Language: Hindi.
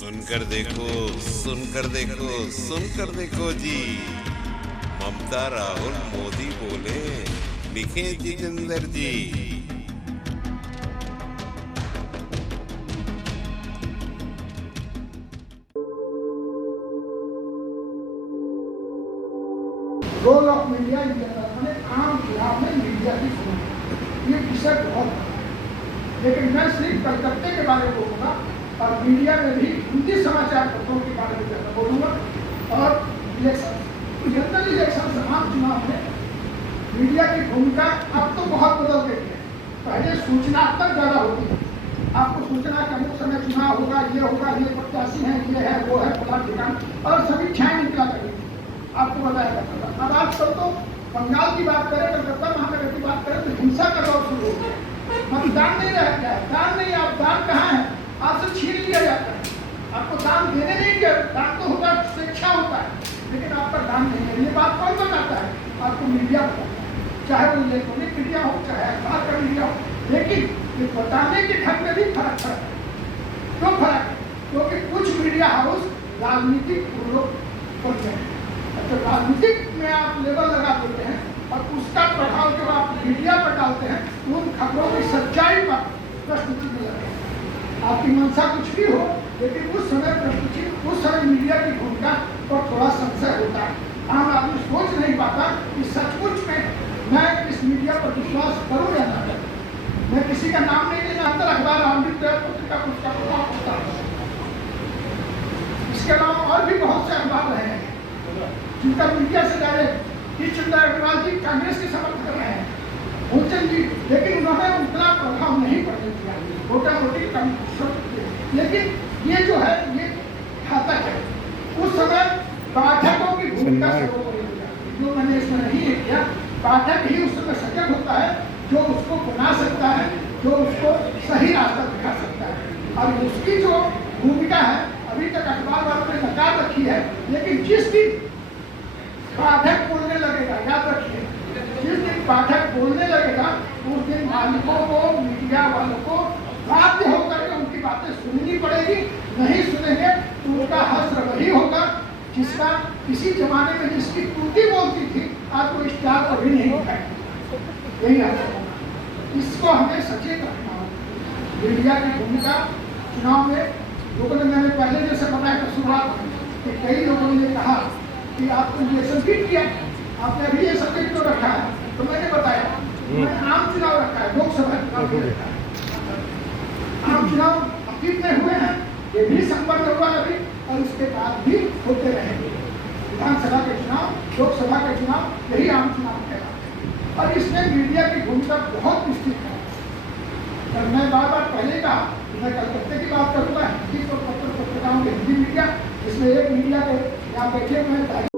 सुनकर देखो, सुनकर देखो, सुनकर देखो जी। ममता राहुल मोदी बोले, लिखे Jitendra ji. Role of media in general, मैंने आम चुनाव में मीडिया की भूमिका, ये विषय बहुत है। लेकिन मैं सिर्फ कलकत्ते के बारे में बोलूँगा और मीडिया में भी हिंदी समाचार पत्रों के बारे में ज़्यादा बोलूँगा। और इलेक्शन, जनरल इलेक्शन आम चुनाव में मीडिया की भूमिका अब तो बहुत बदल गई है। पहले सूचनात्मक ज़्यादा होती है, आपको सूचना का अमुक समय चुनाव होगा, ये प्रत्याशी हैं, ये है, वो है, फला ठिकाना, और समीक्षाएं निकला करेंगी, आपको बताया जाता था। अब आजकल तो बंगाल की बात करें, कलकत्ता महानगर की बात करें तो हिंसा का दौर शुरू हो गया। मतदान नहीं रह गया, दान नहीं, आप दान कहाँ है, आपसे छीन लिया जाता है। आपको दान देने नहीं दिया, दान तो होता है, शिक्षा होता है, लेकिन आप पर दान नहीं है। ये बात कौन बताता है? आपको मीडिया बताता है, चाहे वो इलेक्ट्रॉनिक मीडिया हो, चाहे अखबार का मीडिया हो। लेकिन ये बताने के ढंग में भी फर्क है। क्यों फर्क है? क्योंकि कुछ मीडिया हाउस राजनीतिक पूर्वक बन गए हैं। तो राजनीतिक में आप लेबल लगा देते हैं और उसका प्रभाव जब आप मीडिया पर डालते हैं, उन खबरों की सच्चाई पर प्रश्न चिन्ह लगते हैं। आपकी मंशा कुछ भी हो, लेकिन उस समय मीडिया की भूमिका पर थोड़ा संशय होता है। आम आदमी सोच नहीं पाता कि सचमुच में मैं इस मीडिया पर विश्वास करूँ या ना करूँ। मैं किसी का नाम नहीं लेना, अंदर अखबार पत्रिका कुछ का प्रभाव होता है। इसके अलावा और भी बहुत से अखबार रहे हैं जिनका मीडिया से डायरेक्ट चंद्र अग्रवाल जी कांग्रेस के समर्थन कर रहे हैं, भूचंद जी, लेकिन उन्होंने उतना प्रभाव नहीं पड़ने दिया, मोटा मोटी कम। लेकिन ये जो है ये घातक है। उस समय पाठकों की भूमिका सर्वोपरि हो जाती है। जो मैंने इसमें नहीं किया, पाठक ही उस समय सजग होता है, जो उसको बना सकता है, जो उसको सही रास्ता दिखा सकता है। और उसकी जो भूमिका है अभी तक अखबार वालों ने नकार रखी है। लेकिन जिस दिन पाठक बोलने लगेगा, याद रखिए, जिस दिन पाठक बोलने लगेगा उस दिन मालिकों को, मीडिया वालों को बाध्य होकर के उनकी बातें सुननी पड़ेगी। नहीं सुनेंगे तो उनका हश्र वही होगा जिसका किसी जमाने में जिसकी टूटी बोलती थी, आज वो स्टार कभी नहीं उठाएगी। यही हश्र होगा। इसको हमें सचेत रखना होगा। मीडिया की भूमिका चुनाव में लोगों ने, मैंने पहले जैसे बताया था शुरुआत में, कि कई लोगों ने कहा कि आपको ये सबमिट किया, आपने अभी ये सबमिट क्यों रखा है? तो मैंने बताया मैंने आम चुनाव रखा है, लोकसभा चुनाव रखा है। आम चुनाव अतीत में हुए हैं, ये भी संपन्न हुआ अभी, और इसके बाद भी होते रहेंगे। विधानसभा के चुनाव, लोकसभा के चुनाव, यही आम चुनाव कहलाते हैं। और इसमें मीडिया की भूमिका बहुत निश्चित है। और मैं बार पहले कहा, मैं कलकत्ते की बात करूँगा, हिंदी पत्रिकाओं के हिंदी मीडिया, जिसमें एक मीडिया के यहाँ बैठे हुए हैं